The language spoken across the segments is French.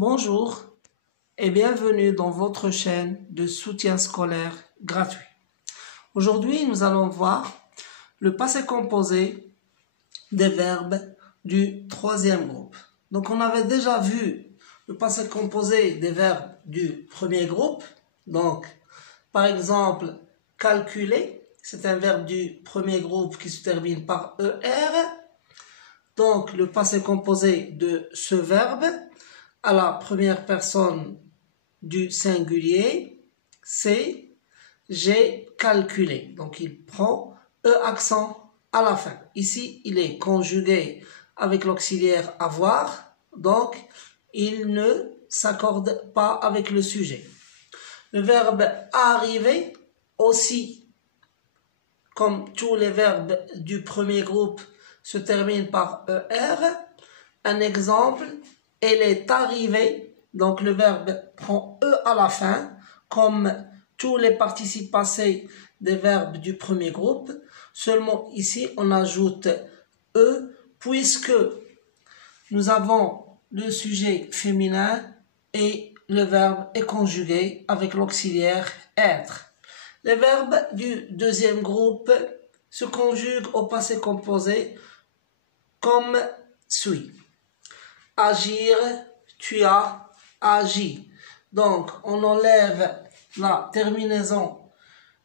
Bonjour et bienvenue dans votre chaîne de soutien scolaire gratuit. Aujourd'hui, nous allons voir le passé composé des verbes du troisième groupe. Donc, on avait déjà vu le passé composé des verbes du premier groupe. Donc, par exemple, calculer, c'est un verbe du premier groupe qui se termine par ER. Donc, le passé composé de ce verbe à la première personne du singulier, c'est j'ai calculé. Donc, il prend E accent à la fin. Ici, il est conjugué avec l'auxiliaire avoir, donc il ne s'accorde pas avec le sujet. Le verbe arriver, aussi, comme tous les verbes du premier groupe, se termine par ER. Un exemple, elle est arrivée, donc le verbe prend E à la fin, comme tous les participes passés des verbes du premier groupe. Seulement ici, on ajoute E, puisque nous avons le sujet féminin et le verbe est conjugué avec l'auxiliaire être. Les verbes du deuxième groupe se conjuguent au passé composé comme suit. Agir, tu as agi. Donc, on enlève la terminaison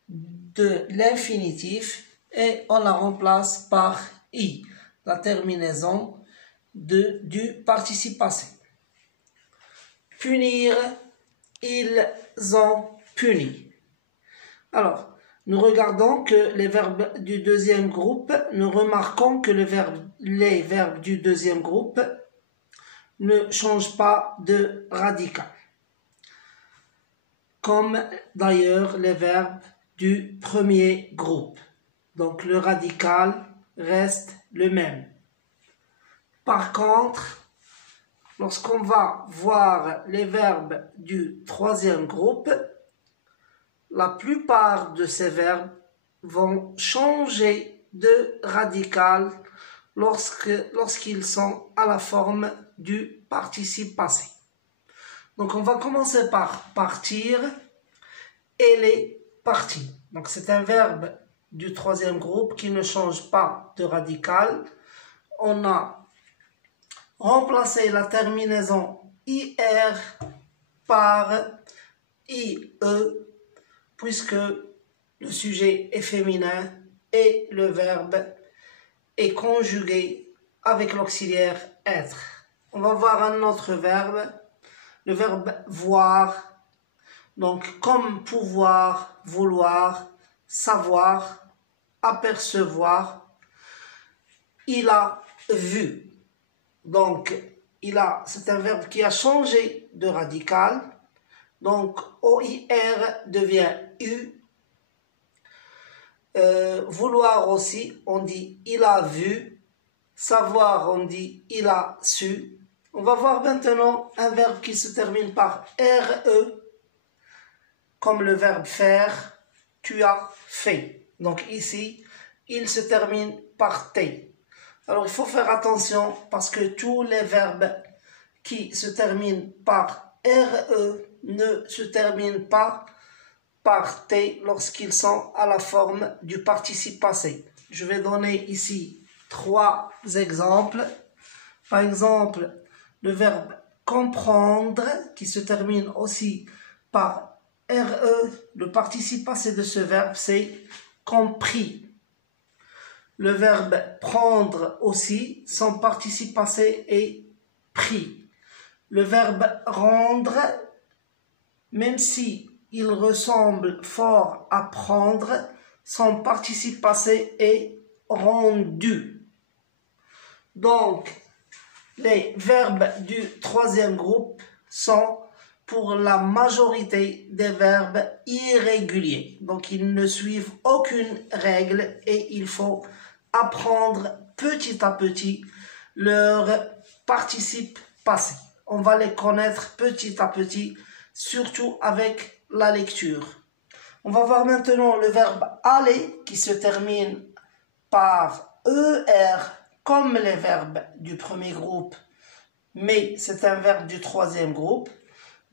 de l'infinitif et on la remplace par i, la terminaison du participe passé. Punir, ils ont puni. Alors, nous regardons que les verbes du deuxième groupe, nous remarquons que les verbes du deuxième groupe ne changent pas de radical, comme d'ailleurs les verbes du premier groupe. Donc le radical reste le même. Par contre, lorsqu'on va voir les verbes du troisième groupe, la plupart de ces verbes vont changer de radical lorsqu'ils sont à la forme du participe passé. Donc on va commencer par partir. Elle est partie. Donc c'est un verbe du troisième groupe qui ne change pas de radical. On a remplacé la terminaison IR par IE, puisque le sujet est féminin et le verbe est conjugué avec l'auxiliaire être. On va voir un autre verbe, le verbe voir. Donc, comme pouvoir, vouloir, savoir, apercevoir. Il a vu. Donc, c'est un verbe qui a changé de radical. Donc, OIR devient U. Vouloir aussi, on dit il a vu. Savoir, on dit il a su. On va voir maintenant un verbe qui se termine par RE, comme le verbe faire, tu as fait. Donc ici, il se termine par T. Alors il faut faire attention parce que tous les verbes qui se terminent par RE ne se terminent pas par T lorsqu'ils sont à la forme du participe passé. Je vais donner ici 3 exemples. Par exemple, le verbe comprendre qui se termine aussi par RE, le participe passé de ce verbe c'est compris. Le verbe prendre aussi, son participe passé est pris. Le verbe rendre, même si il ressemble fort à prendre, son participe passé est rendu. Donc, les verbes du troisième groupe sont pour la majorité des verbes irréguliers. Donc, ils ne suivent aucune règle et il faut apprendre petit à petit leurs participes passés. On va les connaître petit à petit, surtout avec la lecture. On va voir maintenant le verbe aller qui se termine par ER comme les verbes du premier groupe mais c'est un verbe du troisième groupe.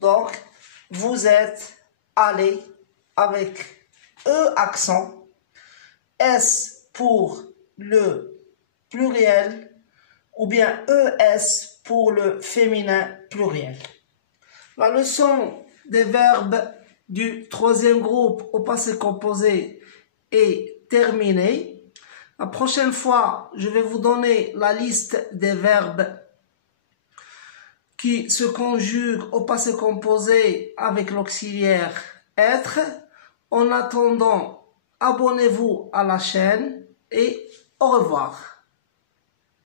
Donc, vous êtes allé avec E accent, S pour le pluriel ou bien ES pour le féminin pluriel. La leçon des verbes du troisième groupe au passé composé est terminée. La prochaine fois, je vais vous donner la liste des verbes qui se conjuguent au passé composé avec l'auxiliaire être. En attendant, abonnez-vous à la chaîne et au revoir.